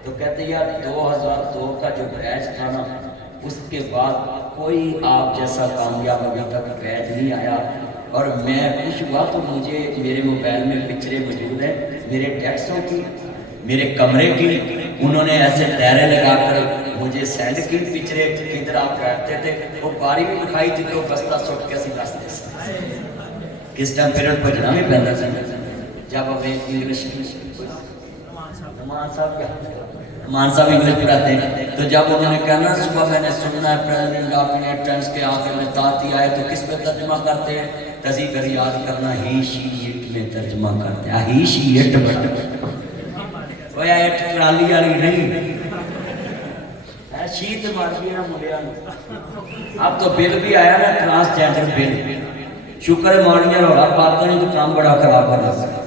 تو کہتے یار 2002 کا جو بیچ تھا نا اس کے بعد کوئی آپ جیسا کامیاب ابھی تک بیچ نہیں آیا اور میں خوش ہوا تو مجھے میرے موبائل میں پکچریں موجود ہیں میرے ٹیکسوں کی میرے کمرے کی انہوں نے ایسے ٹیرے لگا کر مجھے سینڈ کی پکچریں کدھر آپ بیٹھتے تھے وہ باری بھی دکھائی جن کو بستہ سوٹ کے اسی راستے سے کس ٹائم پیریڈ بجنا بھی پہنتا تھا جب ہمیں انگلش مان صاحب انگلش پڑھاتے ہیں تو جب انہوں نے کہنا صبح میں نے سننا ہے پریزیڈنٹ آف انٹرنس کے آخر میں تاتی آئے تو کس میں ترجمہ کرتے ہیں تزی کر یاد کرنا ہی شی اٹ میں ترجمہ کرتے ہیں ہی شی اٹ بٹ وہ یا اٹ ٹرالی والی نہیں شیت مار دیا ملیا اب تو بل بھی آیا نا ٹرانسجینڈر بل شکر ہے مولویاں روڑا پاتا نہیں تو کام بڑا خراب کرنا سکتا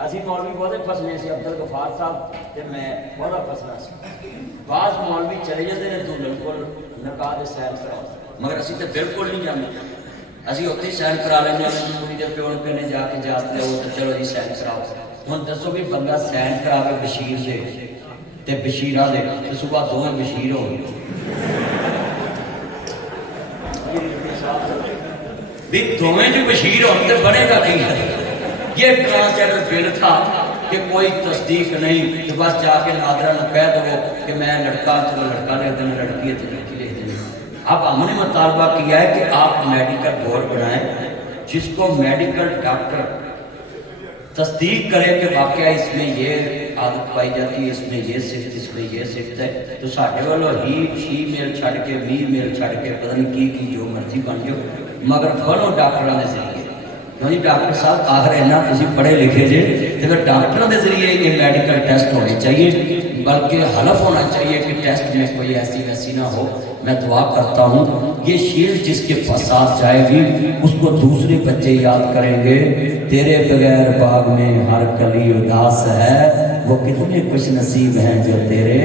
اسی مولوی بہت پسنے سے عبدالغفار صاحب تے میں بہت پسنا سی بعض مولوی چلے جاتے ہیں تو بالکل نکاح سیر کراؤ مگر اسی تے بالکل نہیں جانے اسی ہوتے سیر کرا لینے مووی دے پیون کہنے جا کے جاتے ہو تو چلو جی سیر کراؤ ہن دسو بھی بندہ سیر کراوے بشیر سے تے بشیرہ دے تو صبح دوویں بشیر ہو بھی دوویں جو بشیر ہوتے بڑے گا نہیں ہے یہ ٹرانسجینڈر بل تھا کہ کوئی تصدیق نہیں تو بس جا کے نادرہ نہ کہہ دو کہ میں لڑکا تو لڑکا لکھ دینا لڑکی ہے تو لڑکی لکھ دینا اب ہم نے مطالبہ کیا ہے کہ آپ میڈیکل بورڈ بنائیں جس کو میڈیکل ڈاکٹر تصدیق کرے کہ واقعہ اس میں یہ عادت پائی جاتی ہے اس میں یہ صفت اس میں یہ صفت ہے تو ساڑھے والو ہی شی میل چھڑ کے می میل چھڑ کے پتہ نہیں کی جو مرضی بن جو مگر کھولو ڈاکٹروں نے ذریعے نہیں ڈاکٹر صاحب آخر اینا تسی پڑھے لکھے جے تو ڈاکٹروں کے ذریعے یہ میڈیکل ٹیسٹ ہونے چاہیے بلکہ حلف ہونا چاہیے کہ ٹیسٹ میں کوئی ایسی ویسی نہ ہو میں دعا کرتا ہوں یہ شیر جس کے ساتھ جائے گی اس کو دوسرے بچے یاد کریں گے تیرے بغیر باغ میں ہر کلی اداس ہے وہ کتنے خوش نصیب ہیں جو تیرے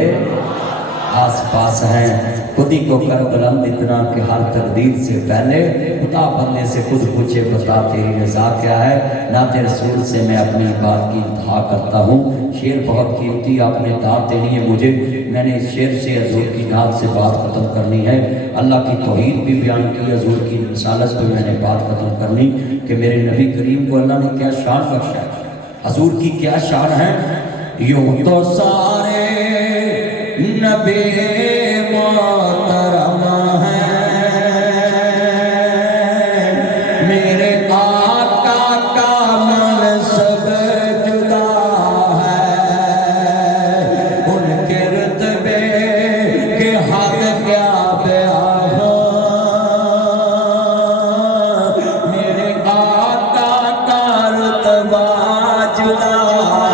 آس پاس ہیں خود ہی کو کر بلند اتنا کہ ہر تقدیر سے پہلے خدا بننے سے خود پوچھے بتا تیری رضا کیا ہے نعت رسول سے میں اپنی بات کی انتہا کرتا ہوں شعر بہت قیمتی آپ نے دعوت دینی ہے مجھے میں نے اس شعر سے حضور کی نعت سے بات ختم کرنی ہے اللہ کی توحید بھی بیان کی حضور کی رسالت پہ میں نے بات ختم کرنی کہ میرے نبی کریم کو اللہ نے کیا شان بخشا ہے حضور کی کیا شان ہے یوں تو سارے نبی محترم ہیں میرے آقا کا منصب جدا ہے ان کے رتبے کے حد کیا بیان میرے آقا کا رتبہ جدا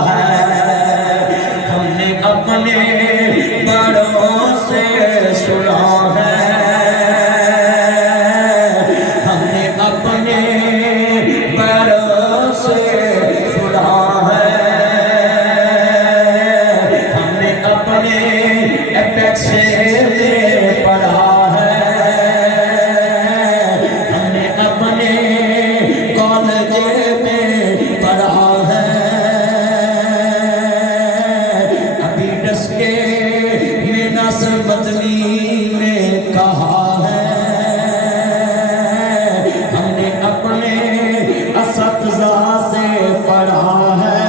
ہے ہم نے اپنے بڑوں سے سنا ہے ہم نے اپنے بڑوں سے سنا ہے ہم نے اپنے اپیکس میں پڑھا ہے ہم نے اپنے کالج میں پڑھا ہے ابھی ڈس کے مدنی نے کہا ہے ہم نے اپنے اساتذہ سے پڑھا ہے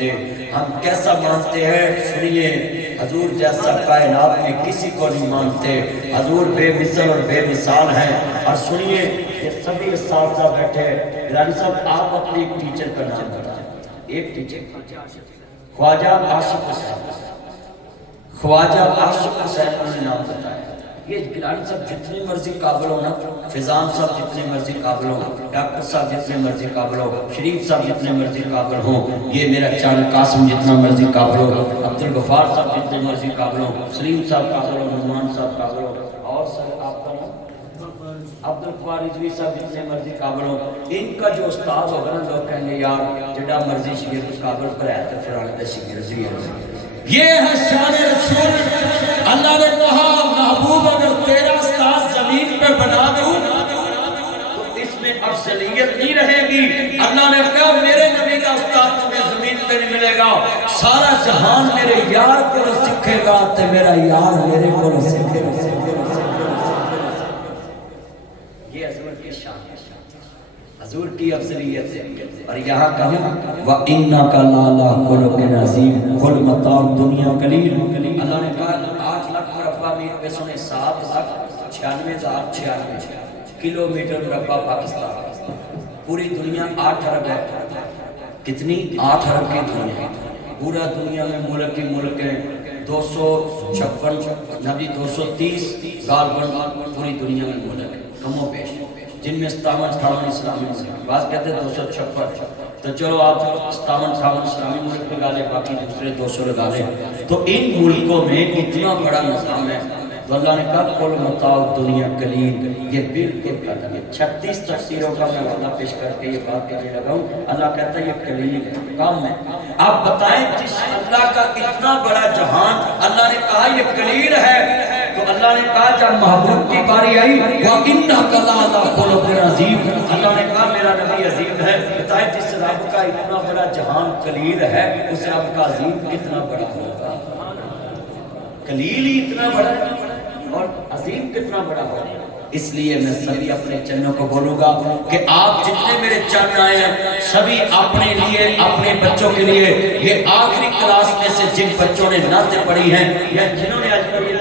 مانتے, ہم کیسا مانتے ہیں سنیے, حضور جیسا کائنات میں کسی کو نہیں مانتے, حضور بے مثل اور بے مثال ہیں. اور سنیے یہ سبھی اساتذہ بیٹھے, گیلانی صاحب آپ اپنے ایک ٹیچر کا نام بتائیں, ایک ٹیچر, خواجہ عاشق حسین, خواجہ عاشق حسین انہوں نے نام بتایا. یہ گیلانی صاحب جتنے مرضی قابل ہو نا, فضان صاحب جتنے مرضی قابل ہو, ڈاکٹر صاحب جتنے مرضی قابل ہو, شریف صاحب جتنے مرضی قابل ہوں, یہ میرا چاند قاسم جتنا مرضی قابل ہو, عبدالغفار صاحب جتنے مرضی قابل ہو, سلیم صاحب قابل ہو, نعمان صاحب قابل ہو, اور سر آپ کا نام عبدالغفار رضوی صاحب جتنے مرضی قابل ہو. ان کا جو استاد ہوگا نا, لوگ کہیں گے یار جڑا مرضی شیر قابل پر ہے تو پھر آنے شیر رضوی ہے. یہ ہے شان رسول. اللہ نے کہا محبوب اگر تیرا استاد زمین پہ بنا دوں تو اس میں افضلیت نہیں رہے گی. اللہ نے کہا میرے نبی کا استاد تمہیں زمین پہ نہیں ملے گا, سارا جہان میرے یار کو سیکھے گا تو میرا یار میرے کو سیکھے گا. یہ عظمت کی شان ہے, حضور کی افضلیت ہے. اور یہاں کہوں وَإِنَّكَ لَعَلَىٰ خُلُقٍ عَظِيمٍ قُلْ مَتَاعُ الدُّنْيَا قَلِيلٌ. اللہ نے کہا 8 لاکھ مربع میل پہ سنے 7,96,096 کلومیٹر مربع پاکستان, پوری دنیا 8 ارب ہے. کتنی؟ 8 ارب کی دنیا. پورا دنیا میں ملک کی ملک ہیں 256 نبی 230 غالباً پوری دنیا میں ملک ہے کم و بیش, جن میں 57 اسلامی ملک, بعض کہتے ہیں 256. تو چلو آپ 57 اسلامی ملک لگا لیں, باقی دوسرے 200 لگا لیں. تو ان ملکوں میں اتنا بڑا نظام ہے. تو اللہ نے کہا قل متاع الدنیا قلیل. یہ بالکل کہتا ہے 36 تفسیروں کا میں وعدہ پیش کر کے یہ بات کہنے لگا ہوں. اللہ کہتا ہے یہ قلیل ہے, کم ہے. آپ بتائیں جس اللہ کا اتنا بڑا جہان اللہ نے کہا یہ قلیل ہے, تو اللہ نے کہا جب محبوب کی باری آئی وَإِنَّكَ لَعَلَىٰ خُلُقٍ عَظِيمٍ, اللہ نے کہا میرا نبی عظیم ہے. بتائیں جس رب کا اتنا بڑا جہان قلیل ہے, اس رب کا عظیم کتنا بڑا ہوگا. قلیل ہی اتنا بڑا ہے اور عظیم کتنا بڑا ہوگا. اس لیے میں سبھی اپنے چنوں کو بولوں گا کہ آپ جتنے میرے چن آئے ہیں سبھی اپنے لیے, اپنے بچوں کے لیے, یہ آخری کلاس میں سے جن بچوں نے نعتیں پڑھی ہیں یا جنہوں نے آج پڑھی ہیں,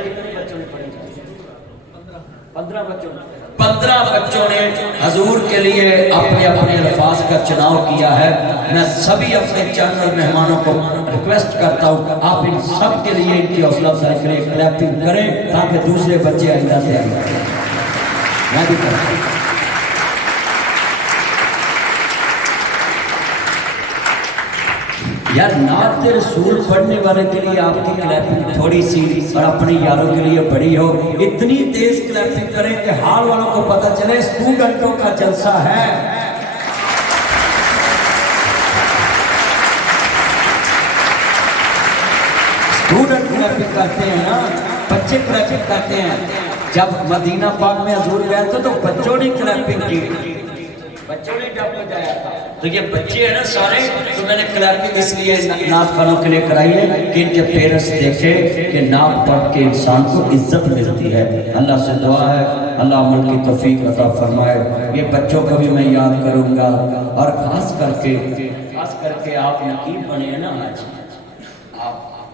15 بچوں نے حضور کے لیے اپنے اپنے الفاظ کا چناؤ کیا ہے. میں سبھی اپنے چند اور مہمانوں کو ریکویسٹ کرتا ہوں آپ ان سب کے لیے ان کی حوصلہ افزائی کریں, کلیپنگ کریں تاکہ دوسرے بچے آئندہ سے آئیں. میں بھی کرتا ہوں. یار نعت رسول پڑھنے والے کے لیے آپ کی کلیپنگ تھوڑی سی اور اپنے یاروں کے لیے بڑی ہو. اتنی تیز کلیپنگ کریں کہ ہال والوں کو پتہ چلے اسٹوڈنٹوں کا جلسہ ہے. اسٹوڈنٹ کلیپنگ کرتے ہیں نا, بچے کلیپنگ کرتے ہیں. جب مدینہ پاک میں حضور گئے تھے تو بچوں نے کلیپنگ کی, بچوں نے ڈب بجایا تھا. تو یہ بچے ہیں نا سارے, تو میں نے کلیپنگ اس لیے نعت خوانوں کے لیے کرائی ہے کہ ان کے پیرنٹس دیکھیں کہ نعت پڑھ کے انسان کو عزت ملتی ہے. اللہ سے دعا ہے اللہ عمل کی توفیق عطا فرمائے. یہ بچوں کو بھی میں یاد کروں گا, اور خاص کر کے آپ نقیب بنے ہیں نا آج,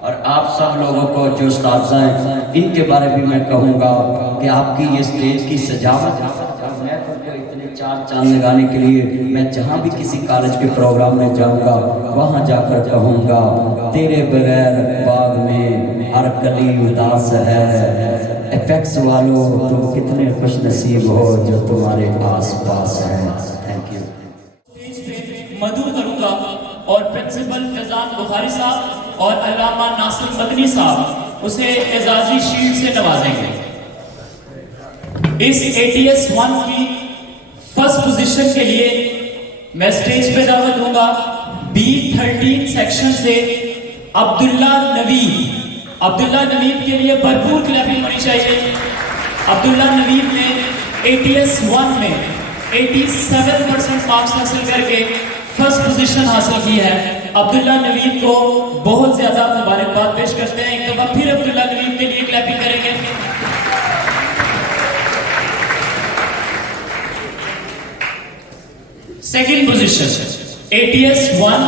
اور آپ سب لوگوں کو جو اساتذہ ہیں ان کے بارے بھی میں کہوں گا کہ آپ کی یہ اسٹیج کی سجاوٹ, میں اتنے 4 چاند لگانے کے لیے میں جہاں بھی کسی کالج کے پروگرام میں جاؤں گا وہاں جا کر کہوں گا تیرے بغیر باغ میں ہر کلی اداس ہے. ایفیکٹس والوں تم کتنے خوش نصیب ہو جو تمہارے آس پاس ہیں. Thank you. مدعو کروں گا اور پرنسپل فیضان بخاری صاحب اور علامہ ناصر مدنی صاحب اسے اعزازی شیلڈ سے نوازیں گے. اس ATS 1 کی فرسٹ پوزیشن کے لیے میں سٹیج پہ دعوت دوں گا B13 سیکشن سے عبداللہ نوید. عبداللہ نوید کے لیے بھرپور کلیپنگ ہونی چاہیے. عبداللہ نوید نے ATS 1 میں 87% مارکس حاصل کر کے فرسٹ پوزیشن حاصل کی ہے. عبداللہ نوید کو بہت زیادہ مبارکباد پیش کرتے ہیں. ایک دفعہ پھر عبداللہ نوید کے لیے کلیپنگ کریں گے. Second position ATS 1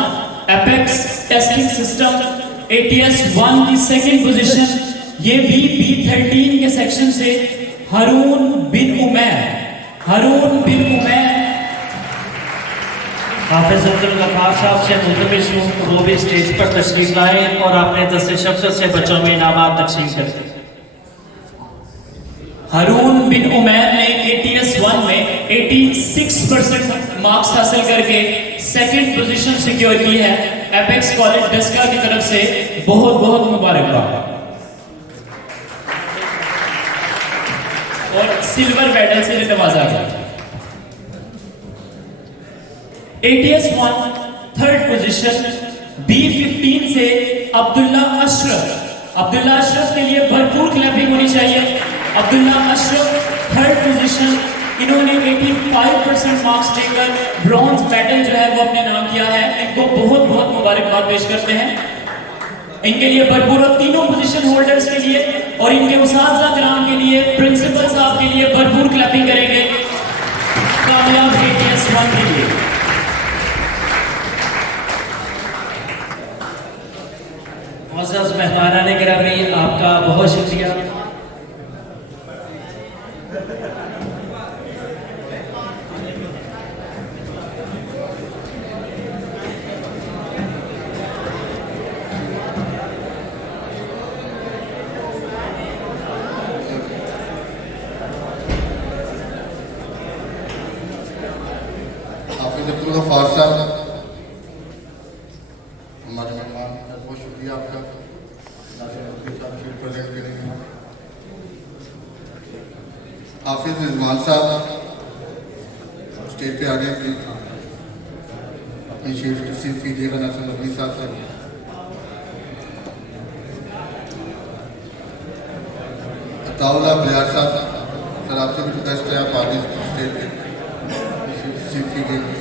apex testing system ATS 1 की सेकंड पोजीशन, ये भी B13 के सेक्शन से हारून बिन उमैर हाफिज अब्दुल गफ्फार साहब से मुल्तमिस हूँ वो भी स्टेज पर तशरीफ लाएं और आपने दस्ते शफ़क़त से बच्चों में इनामात तकसीम करें। हारून बिन उमैर ने ATS 1 में 86% मार्क्स हासिल करके सेकंड पोजीशन सिक्योर की है। एपेक्स कॉलेज डेस्का की तरफ से बहुत बहुत मुबारकबाद। और सिल्वर मेडल से नवाजा गया। ATS 1 थर्ड पोजीशन B15 से अब्दुल्ला अशरफ के लिए भरपूर क्लैपिंग होनी चाहिए। अब्दुल्ला अशरफ थर्ड पोजीशन, इन्होंने 85% मार्क्स लेकर ब्रॉन्ज मेडल जो है वो अपने नाम किया है। इनको बहुत बहुत मुबारकबाद पेश करते हैं इनके लिए भरपूर। और तीनों पोजीशन होल्डर्स के लिए और इनके उस्ताद किराम के लिए, प्रिंसिपल साहब के लिए भरपूर क्लैपिंग करेंगे कामयाब ATS 1 के लिए। मुअज़्ज़ज़ मेहमानान गिरामी, आपका बहुत शुक्रिया। हाफिज अब्दुल गफ्फार साहब, हमारे मेहमान, बहुत शुक्रिया आपका प्रेजेंट करेंगे। हाफिज रिजवान साहब स्टेज पे आ गए, प्लीज अपनी शेर तस्लीम कीजिएगा। नासिर नबी साहब से अताउल्लाह बलियार साहब, सर आपसे भी रिक्वेस्ट है आप आगे स्टेज पे तस्लीम कीजिएगा।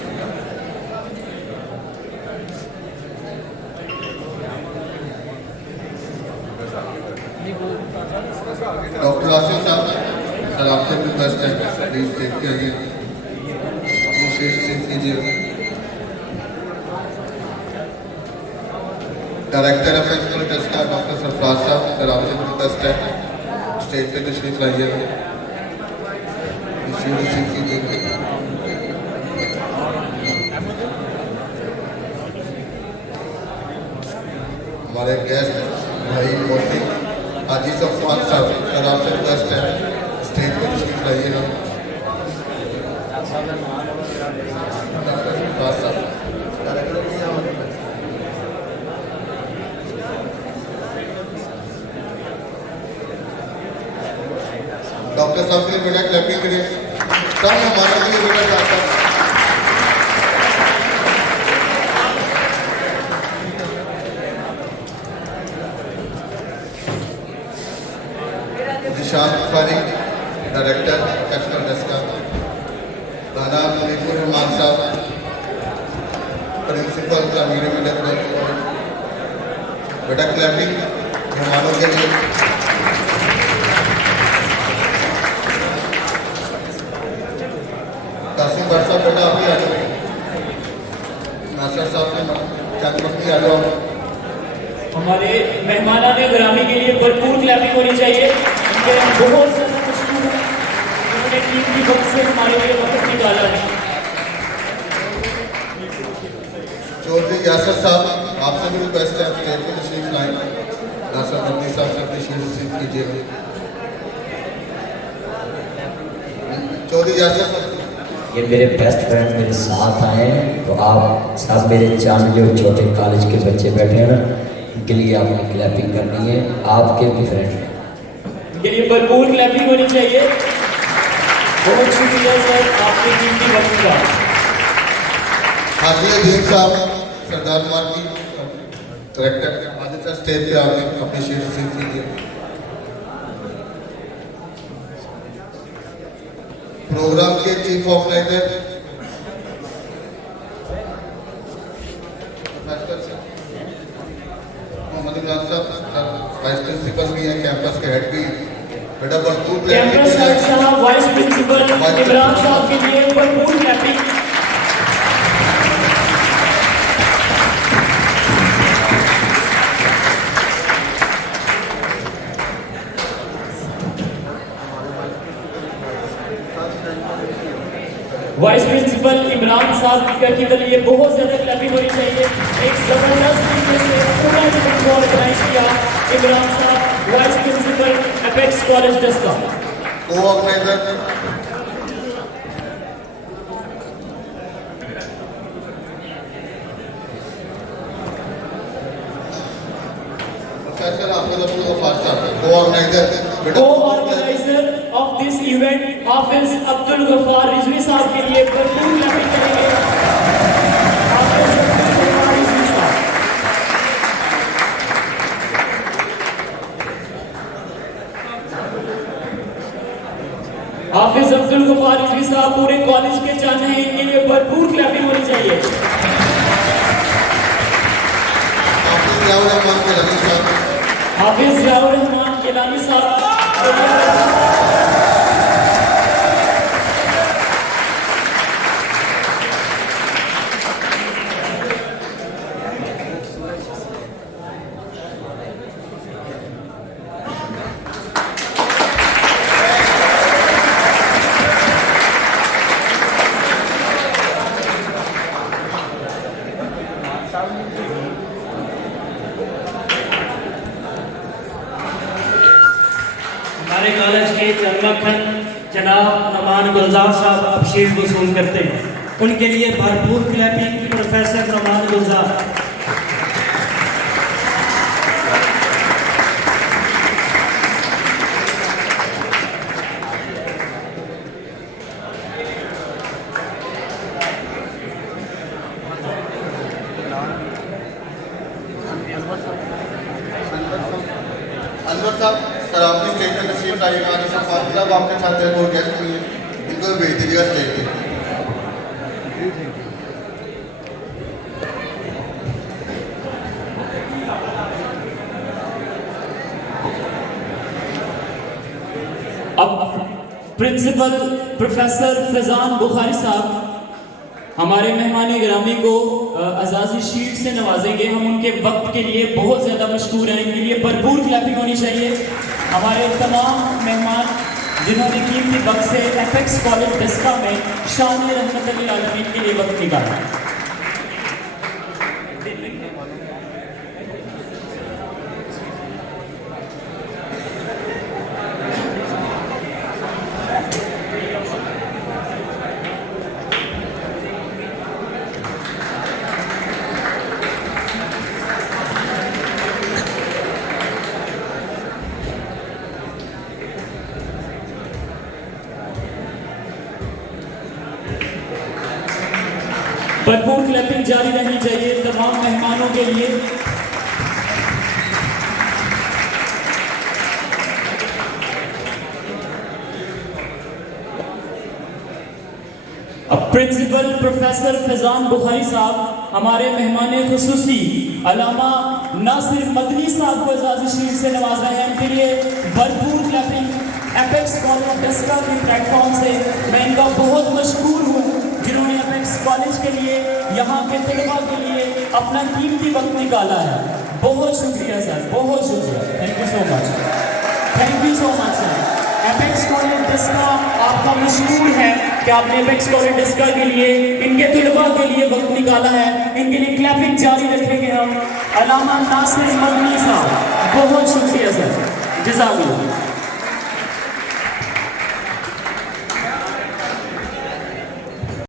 डॉक्टर आसिफ साहब, सर आपसे भी रिक्वेस्ट है प्लीज स्टेज पे आइए, अपनी शेर तस्लीम कीजिएगा। डायरेक्टर ऑफ एक्सपोर्ट टेस्ट का डॉक्टर सरफराज साहब, सर आपसे भी रिक्वेस्ट है स्टेज पे तशरीफ लाइएगा, शेर तस्लीम कीजिएगा। हमारे गेस्ट भाई मोहसिन हाजी सफवान साहब, सर आपसे रिक्वेस्ट है स्टेज पे तशरीफ लाइएगा। डॉक्टर साहब के लिए बेटा क्लैपिंग करिए, सब हमारे लिए बेटा doctor. Zeeshan Fariq, director export डेस्का। राना मुनीपुर रहमान साहब, प्रिंसिपल ग्रामीण मिडिल कॉलेज। बेटा क्लैपिंग मेहमानों के लिए। कासिम भट्ट साहब, बेटा आप भी आ जाओ। नासिर साहब के चंद मस्ती आ जाओ। हमारे मेहमानान गिरामी के लिए भरपूर क्लैपिंग होनी चाहिए। इनके हम बहुत ज़्यादा मशहूर हैं, उन्होंने टीम की वक्त से हमारे लिए वक्त निकाला है। चौधरी यासर साहब, आपसे भी रिक्वेस्ट है स्टेज पे तशरीफ लाएं। नासिर नबी साहब से अपनी शेर तस्लीम कीजिएगा। चौधरी यासर साहब, ये मेरे बेस्ट फ्रेंड मेरे साथ आए हैं, तो आप सब मेरे चांद जो छोटे कॉलेज के बच्चे बैठे हैं ना, इनके लिए आपने क्लैपिंग करनी है, आपके भी फ्रेंड हैं। इनके लिए भरपूर क्लैपिंग होनी चाहिए। बहुत शुक्रिया सर आपके कीमती वक्त का। हाजी अजीम साहब, सरदार मार्गी डायरेक्टर, हाजिर सर स्टेज पे आके अपनी शेर तस्लीम कीजिए। प्रोग्राम के चीफ ऑर्गेनाइजर मोहम्मद इमरान साहब, वाइस प्रिंसिपल भी हैं, कैंपस के हेड भी। बेटा भरपूर कैंपस हेड साहब, वाइस प्रिंसिपल इमरान साहब के लिए भरपूर क्लैपिंग। वाइस प्रिंसिपल इमरान साहब के लिए बहुत ज़्यादा क्लैपिंग होनी चाहिए। एक ज़बरदस्त तरीके से पूरा इवेंट को ऑर्गेनाइज किया इमरान साहब, vice principal Apex college Daska. Co-organizer Professor Abdul Ghaffar Sahab, co-organizer Co-organizer of this event हाफिज अब्दुल गफ्फार रिजवी साहब के लिए भरपूर क्लैपिंग करेंगे। हाफिज अब्दुल गफ्फार रिजवी साहब। हाफिज अब्दुल गफ्फार रिजवी साहब पूरे कॉलेज के जान हैं, इनके लिए भरपूर क्लैपिंग होनी चाहिए। हाफिज जियाउर रहमान गिलानी साहब। हमारे कॉलेज के चंद्रखन जनाब नमान गुलजार साहब अब शील्ड वसूल करते हैं, उनके लिए भरपूर क्लैपिंग प्रोफेसर नमान गुलजार। अनवर साहब सर आपकी स्टेज पर तशरीफ लाइएगा। आगे सब मतलब आपके छात्र को गेस्ट भी इनको भी भेज दीजिएगा स्टेज पे। अब प्रिंसिपल प्रोफेसर फैजान बुखारी साहब हमारे मेहमान गिरामी को अजाजी शील्ड से नवाजेंगे। हम उनके वक्त के लिए बहुत ज़्यादा मशहूर हैं, इनके लिए भरपूर क्लैपिंग होनी चाहिए। हमारे तमाम मेहमान जिन्होंने कीमती वक्त से एपेक्स कॉलेज डस्का में शान रहमत लिल आलमीन के लिए वक्त निकाला। भरपूर क्लैपिंग जारी रहनी चाहिए तमाम मेहमानों के लिए। अब प्रिंसिपल प्रोफेसर फैजान बुखारी साहब हमारे मेहमान खुसूसी अलामा नासिर मदनी साहब को एजाज़ी शील्ड से नवाज रहे हैं, उनके लिए भरपूर क्लैपिंग। एपेक्स कॉलेज डस्का के प्लेटफॉर्म से मैं इनका बहुत मशहूर हूँ, जिन्होंने एपेक्स कॉलेज के लिए यहाँ के तलबा के लिए अपना कीमती वक्त निकाला है। बहुत शुक्रिया सर, बहुत शुक्रिया। Thank you so much, thank you so much sir. Apex college Daska आपका मशहूर है कि आपने एपेक्स कॉलेज डस्का के लिए इनके तलबा के लिए वक्त निकाला है, इनके लिए क्लैपिंग जारी रखेंगे हम। अलामा नासिर मदनी साहब बहुत शुक्रिया सर, जज़ाकल्लाह।